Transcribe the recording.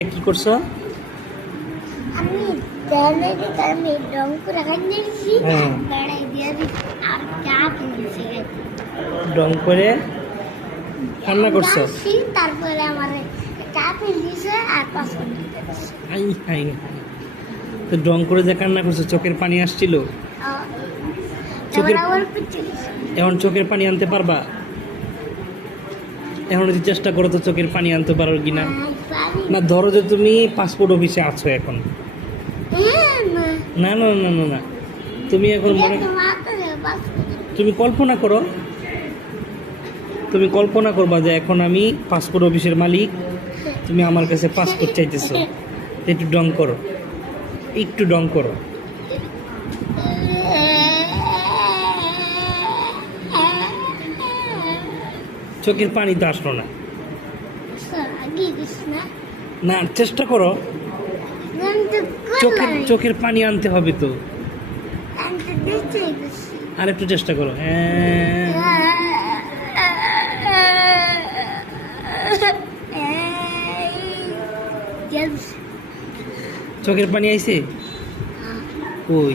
কি করছো? আমি জানি আমি রংপুর খাইছি হ্যাঁ। বেড়াই দিয়ে আর চা কিনেছি ডং করে রান্না করছো? তারপরে আমার চা কিনেছে আর পাসপোর্ট দিতে দিছে। আই হাই তো ডং করে যে কান্না করছো, চোখের পানি আসছিল? চোখের আবার পিছিয়ে দিছে। এখন চোখের পানি আনতে পারবা? এখন যদি চেষ্টা করো তো চোখের পানি আনতে পারো কিনা? না, ধরো যে তুমি পাসপোর্ট অফিসে আছো এখন। না না না না না, তুমি এখন তুমি কল্পনা করো, তুমি কল্পনা করবা যে এখন আমি পাসপোর্ট অফিসের মালিক, তুমি আমার কাছে পাসপোর্ট চাইতেছো। একটু ডং করো, একটু ডং করো। চোখের পানি তো আসলো না। না, চেষ্টা করো, চোখের পানি আনতে হবে তো। আর একটু চেষ্টা করো। চোখের পানি আইছে? কই?